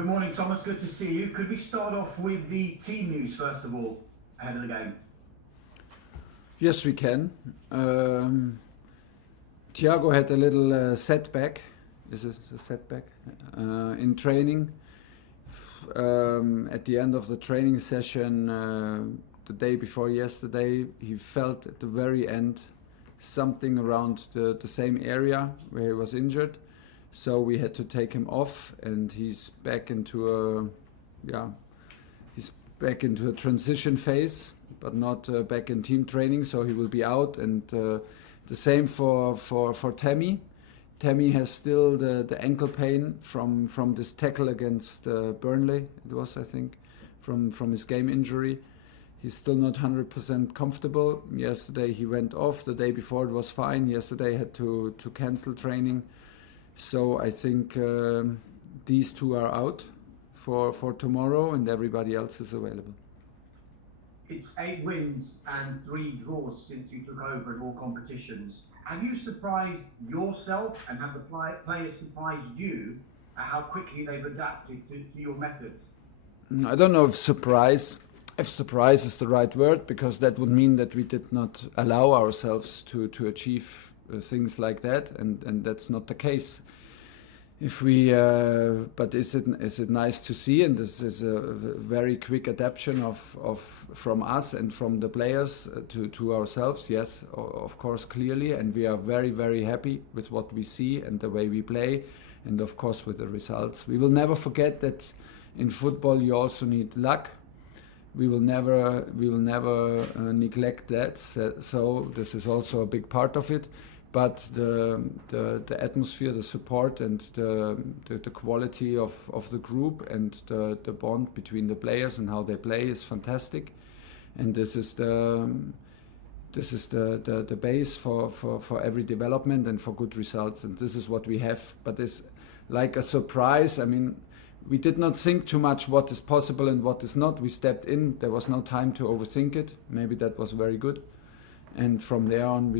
Good morning, Thomas. Good to see you. Could we start off with the team news, first of all, ahead of the game? Yes, we can. Thiago had a little setback. Is it a setback? In training. At the end of the training session, the day before yesterday, he felt at the very end something around the same area where he was injured. So we had to take him off, and he's back into a transition phase, but not back in team training. So he will be out, and the same for Tammy. Tammy has still the ankle pain from this tackle against Burnley. It was, I think, from his game injury. He's still not 100% comfortable. Yesterday he went off. The day before it was fine. Yesterday had to cancel training. So I think these two are out for tomorrow, and everybody else is available. It's 8 wins and 3 draws since you took over in all competitions. Have you surprised yourself, and have the players surprised you at how quickly they've adapted to your methods? I don't know if surprise is the right word, because that would mean that we did not allow ourselves to achieve things like that, and that's not the case. If we, but is it nice to see? And this is a very quick adaptation from us and from the players to ourselves. Yes, of course, clearly, and we are very, very happy with what we see and the way we play, and of course with the results. We will never forget that in football you also need luck. We will never neglect that. So this is also a big part of it. But the atmosphere, the support, and the quality of the group, and the bond between the players and how they play is fantastic. And this is the base for every development and for good results. And this is what we have. But it's like a surprise. I mean, we did not think too much what is possible and what is not. We stepped in. There was no time to overthink it. Maybe that was very good. And from there on,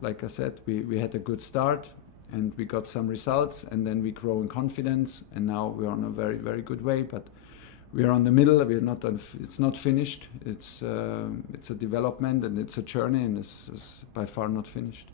like I said, we had a good start, and we got some results, and then we grow in confidence, and now we're on a very, very good way. But we're on the middle. We're not. It's not finished. It's a development, and it's a journey, and it's by far not finished.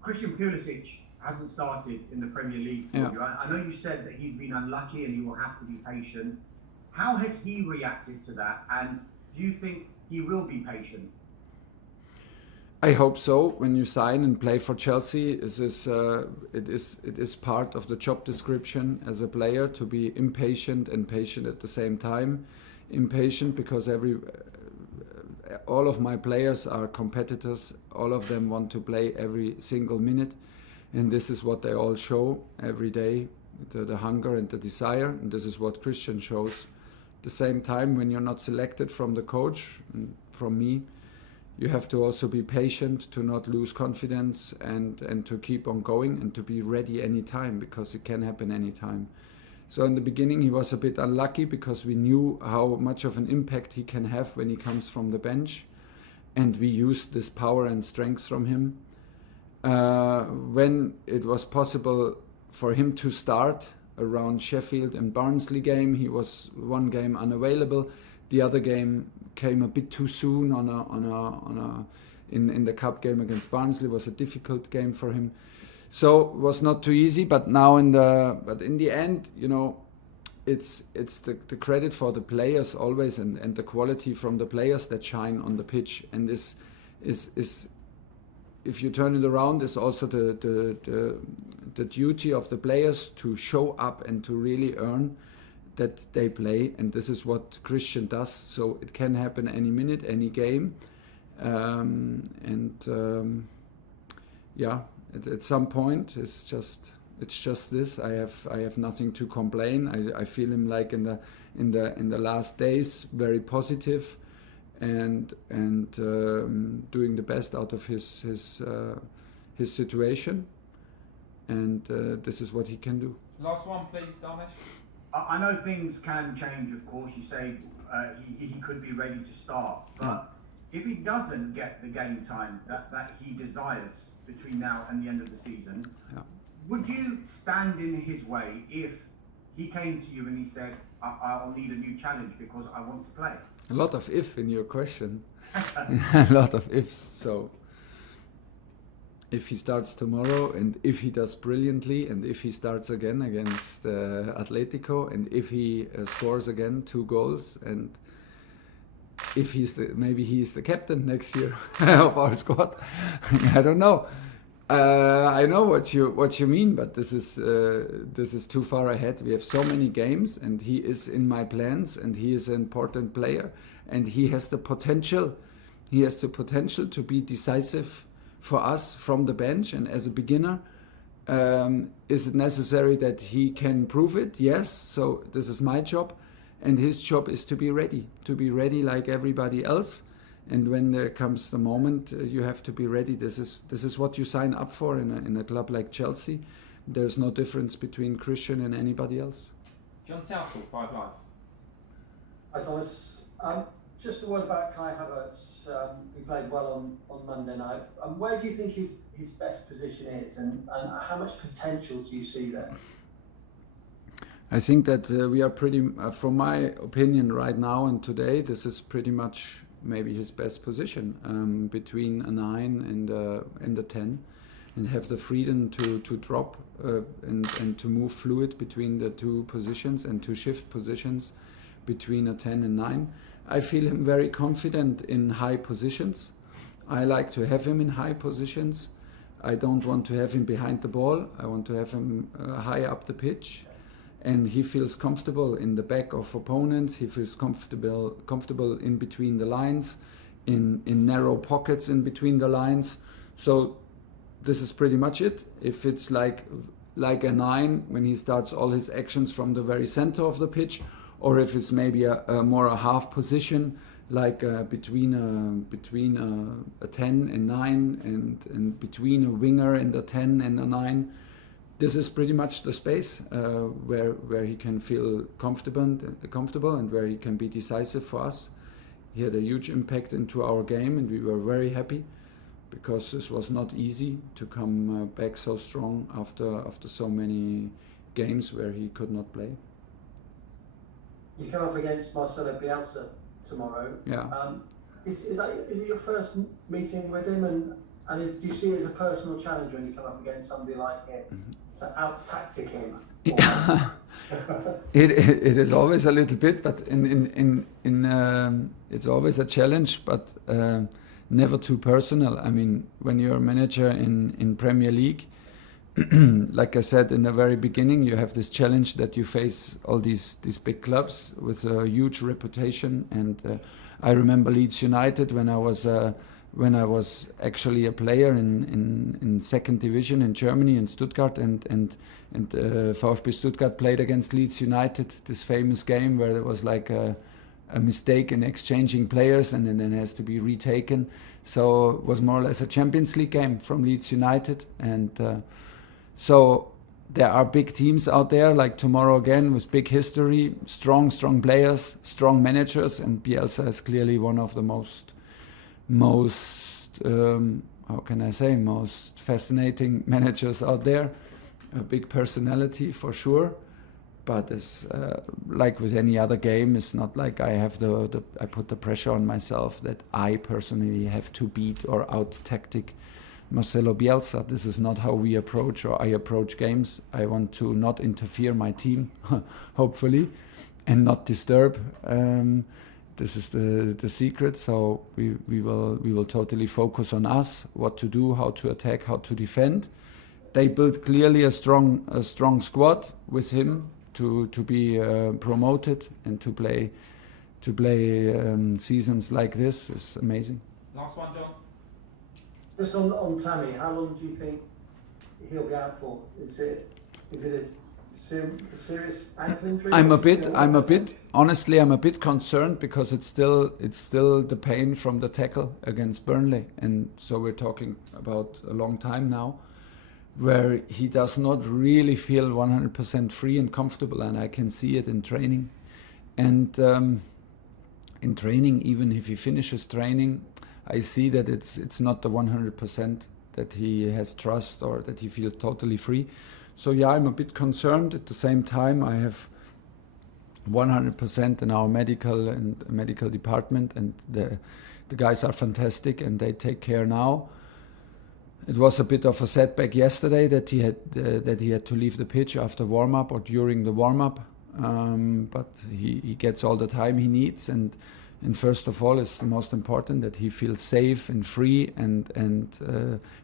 Christian Pulisic hasn't started in the Premier League for you. I know you said that he's been unlucky, and he will have to be patient. How has he reacted to that? And do you think he will be patient? I hope so. When you sign and play for Chelsea, it is part of the job description as a player to be impatient and patient at the same time. Impatient because all of my players are competitors. All of them want to play every single minute, and this is what they all show every day: the hunger and the desire. And this is what Christian shows. At the same time, when you're not selected from the coach, from me, you have to also be patient, to not lose confidence, and to keep on going, and to be ready anytime, because it can happen anytime. So in the beginning he was a bit unlucky, because we knew how much of an impact he can have when he comes from the bench, and we used this power and strength from him. When it was possible for him to start around Sheffield and Barnsley game, he was one game unavailable. The other game came a bit too soon in the cup game against Barnsley. Was a difficult game for him, so it was not too easy. But now in the end, you know, it's the credit for the players always, and the quality from the players that shine on the pitch. And this is if you turn it around, is also the duty of the players to show up and to really earn that they play. And this is what Christian does. So it can happen any minute, any game. At some point it's just this. I have nothing to complain. I feel him like in the last days very positive, and doing the best out of his situation, and this is what he can do. Last one, please, Damesh. I know things can change, of course. You say he could be ready to start, but if he doesn't get the game time that he desires between now and the end of the season, would you stand in his way if he came to you and he said, I'll need a new challenge because I want to play? A lot of if in your question. A lot of ifs. So if he starts tomorrow, and if he does brilliantly, and if he starts again against Atletico, and if he scores again 2 goals, and if maybe he's the captain next year of our squad. I don't know. I know what you mean, but this is too far ahead. We have so many games, and he is in my plans, and he is an important player, and he has the potential. He has the potential to be decisive for us from the bench, and as a beginner, is it necessary that he can prove it? Yes. So this is my job, and his job is to be ready like everybody else. And when there comes the moment, you have to be ready. This is what you sign up for in a club like Chelsea. There's no difference between Christian and anybody else. John Southall, 5 Live. Hi Thomas. Just a word about Kai Havertz. He played well on Monday night. Where do you think his best position is, and how much potential do you see there? I think that we are pretty, from my opinion right now and today, this is pretty much maybe his best position, between a 9 and a 10, and have the freedom to drop and to move fluid between the 2 positions and to shift positions between a 10 and 9. I feel him very confident in high positions. I like to have him in high positions. I don't want to have him behind the ball. I want to have him high up the pitch. And he feels comfortable in the back of opponents. He feels comfortable in between the lines, in narrow pockets in between the lines. So this is pretty much it. If it's like a 9 when he starts all his actions from the very center of the pitch, or if it's maybe a half position, like between a 10 and 9, and between a winger and a 10 and a 9. This is pretty much the space where he can feel comfortable and where he can be decisive for us. He had a huge impact into our game, and we were very happy because this was not easy to come back so strong after so many games where he could not play. You come up against Marcelo Bielsa tomorrow. Yeah. Is it your first meeting with him, and do you see it as a personal challenge when you come up against somebody like him to out-tactic him? It is always a little bit, but it's always a challenge, but never too personal. I mean, when you're a manager in Premier League, like I said in the very beginning, you have this challenge that you face all these big clubs with a huge reputation. And I remember Leeds United when I was actually a player in second division in Germany, in Stuttgart, and VfB Stuttgart played against Leeds United, this famous game where there was like a mistake in exchanging players, and then it has to be retaken. So it was more or less a Champions League game from Leeds United. And so there are big teams out there, like tomorrow again, with big history, strong players, strong managers, and Bielsa is clearly one of the most fascinating managers out there. A big personality for sure, but it's like with any other game, it's not like I have I put the pressure on myself that I personally have to beat or out-tactic Marcelo Bielsa. This is not how we approach, or I approach games. I want to not interfere my team, hopefully, and not disturb. This is the secret. So we will totally focus on us, what to do, how to attack, how to defend. They built clearly a strong squad with him to be promoted, and to play seasons like this is amazing. Last one, John. Just on Tammy, how long do you think he'll be out for? Is it a serious ankle injury? I'm a bit concerned because it's still the pain from the tackle against Burnley, and so we're talking about a long time now, where he does not really feel 100% free and comfortable, and I can see it in training. And in training, even if he finishes training, I see that it's not the 100% that he has trust or that he feels totally free. So yeah, I'm a bit concerned. At the same time, I have 100% in our medical department, and the guys are fantastic and they take care now. It was a bit of a setback yesterday that he had to leave the pitch after warm-up or during the warm-up, but he gets all the time he needs, and first of all, it's the most important that he feels safe and free and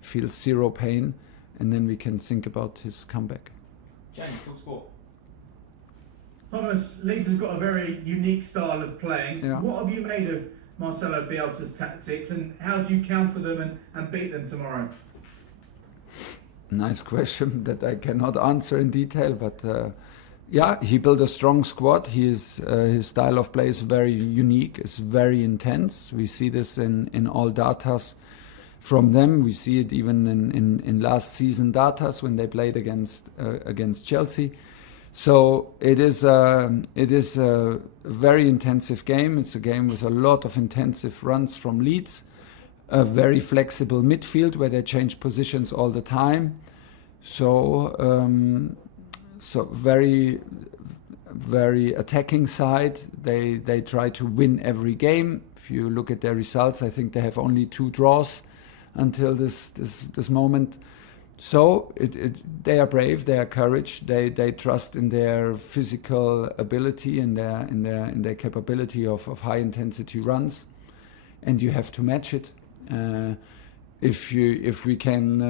feels zero pain, and then we can think about his comeback. James, talk sport. Thomas, Leeds has got a very unique style of playing. Yeah. What have you made of Marcelo Bielsa's tactics, and how do you counter them and beat them tomorrow? Nice question that I cannot answer in detail, but yeah, he built a strong squad. His style of play is very unique, it's very intense. We see this in all datas from them. We see it even in last season datas when they played against Chelsea. So it is a very intensive game. It's a game with a lot of intensive runs from Leeds, a very flexible midfield where they change positions all the time. So very, very attacking side. They try to win every game. If you look at their results, I think they have only 2 draws until this moment. So they are brave, they are courage, they trust in their physical ability and in their capability of high intensity runs, and you have to match it. If we can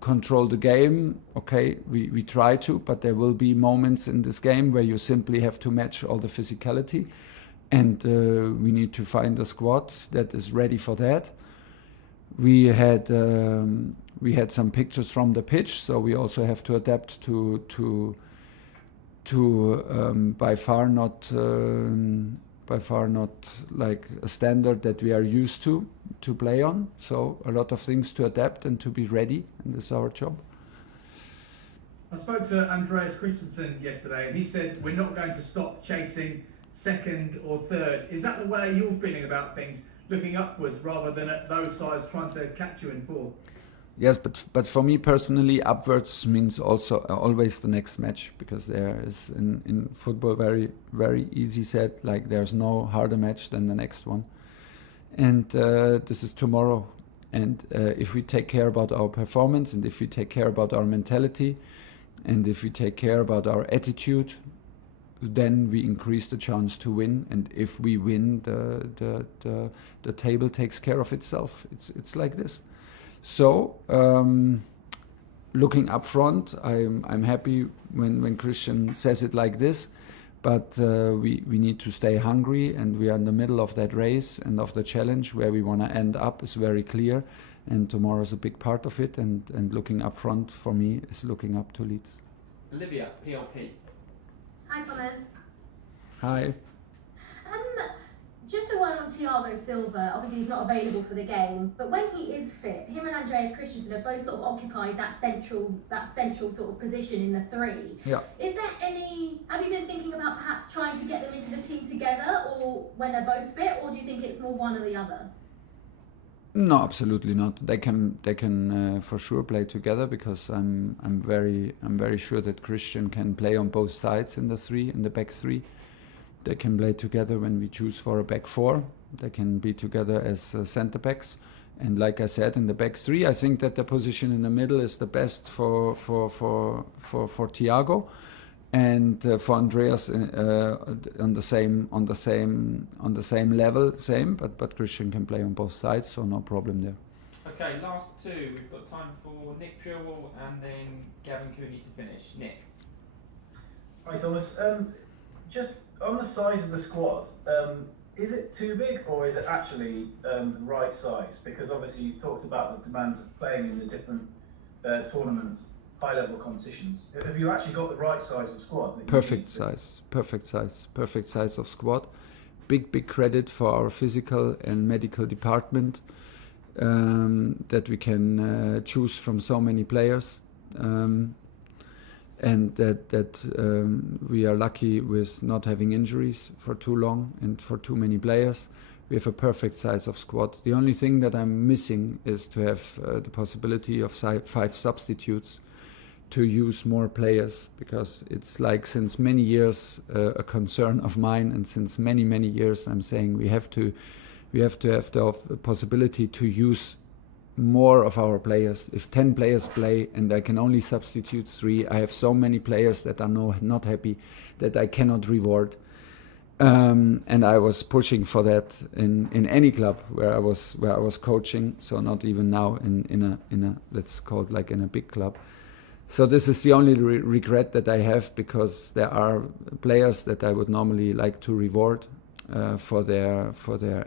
control the game, okay, we try to, but there will be moments in this game where you simply have to match all the physicality, and we need to find a squad that is ready for that. We had some pictures from the pitch, so we also have to adapt to by far not like a standard that we are used to play on. So a lot of things to adapt and to be ready, and this is our job. I spoke to Andreas Christensen yesterday, and he said we're not going to stop chasing second or third. Is that the way you're feeling about things, looking upwards rather than at those sides trying to catch you in fourth? Yes, but for me personally, upwards means also always the next match, because there is in football very, very easy said, like there's no harder match than the next one. And this is tomorrow. And if we take care about our performance, and if we take care about our mentality, and if we take care about our attitude, then we increase the chance to win. And if we win, the table takes care of itself. It's like this. So looking up front, I'm happy when Christian says it like this, but we need to stay hungry, and we are in the middle of that race and of the challenge. Where we want to end up is very clear, and tomorrow is a big part of it, and looking up front for me is looking up to Leeds. Olivia, PLP. Hi Thomas. Hi. Just a word on Thiago Silva. Obviously he's not available for the game, but when he is fit, him and Andreas Christensen have both sort of occupied that central sort of position in the 3. Yeah. Is there have you been thinking about perhaps trying to get them into the team together, or when they're both fit, or do you think it's more one or the other? No, absolutely not. They can for sure play together, because I'm very sure that Christian can play on both sides in the back 3. They can play together when we choose for a back 4. They can be together as centre backs. And like I said, in the back 3, I think that the position in the middle is the best for Thiago, and for Andreas on the same level, but Christian can play on both sides, so no problem there. Okay, last 2. We've got time for Nick Purewell and then Gavin Cooney to finish. Nick. Hi Thomas. Just on the size of the squad, is it too big, or is it actually the right size? Because obviously you've talked about the demands of playing in the different tournaments, high-level competitions. Have you actually got the right size of squad? Perfect size of squad. Big credit for our physical and medical department, that we can choose from so many players. And that we are lucky with not having injuries for too long and for too many players. We have a perfect size of squad. The only thing that I'm missing is to have the possibility of 5 substitutes use more players, because it's like since many years a concern of mine, and since many years I'm saying we have to have the possibility to use more of our players. If 10 players play and I can only substitute 3, I have so many players that are not happy, that I cannot reward. And I was pushing for that in any club where I was coaching. So not even now in a let's call it like in a big club. So this is the only regret that I have, because there are players that I would normally like to reward for their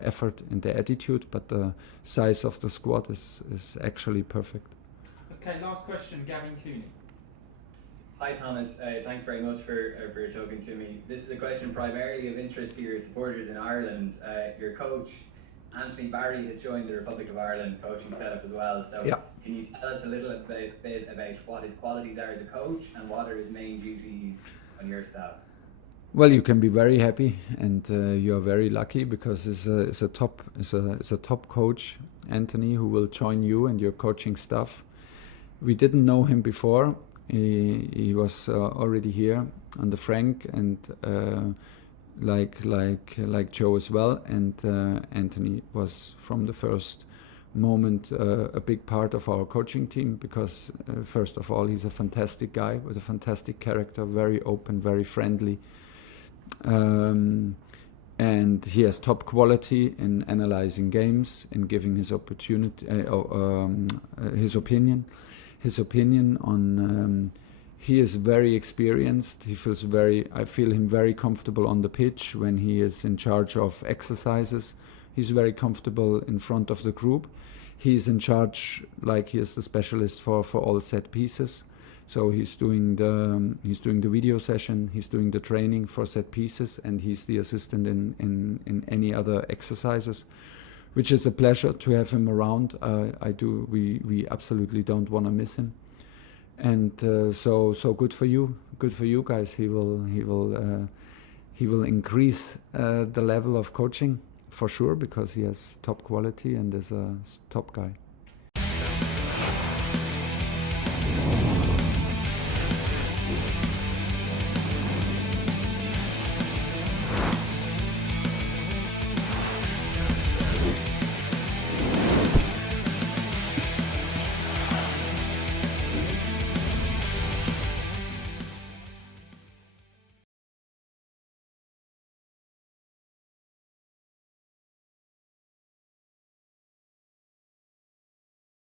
effort and their attitude, but the size of the squad is actually perfect. Okay, last question, Gavin Cooney. Hi Thomas, thanks very much for talking to me. This is a question primarily of interest to your supporters in Ireland. Your coach, Anthony Barry, has joined the Republic of Ireland coaching setup as well. So yeah. Can you tell us a little bit about what his qualities are as a coach and what are his main duties on your staff? Well, you can be very happy, and you are very lucky, because it's a top coach, Anthony, who will join you and your coaching staff. We didn't know him before. He was already here under Frank, and like Joe as well. And Anthony was from the first moment a big part of our coaching team, because first of all, he's a fantastic guy with a fantastic character, very open, very friendly. And he has top quality in analyzing games, in giving his opinion. His opinion on. He is very experienced. I feel him very comfortable on the pitch when he is in charge of exercises. He's very comfortable in front of the group. He's in charge, like he is the specialist for all set pieces. So he's doing the video session, he's doing the training for set pieces, and he's the assistant in any other exercises, which is a pleasure to have him around. We absolutely don't want to miss him, and so good for you guys. He will increase the level of coaching for sure, because he has top quality and is a top guy.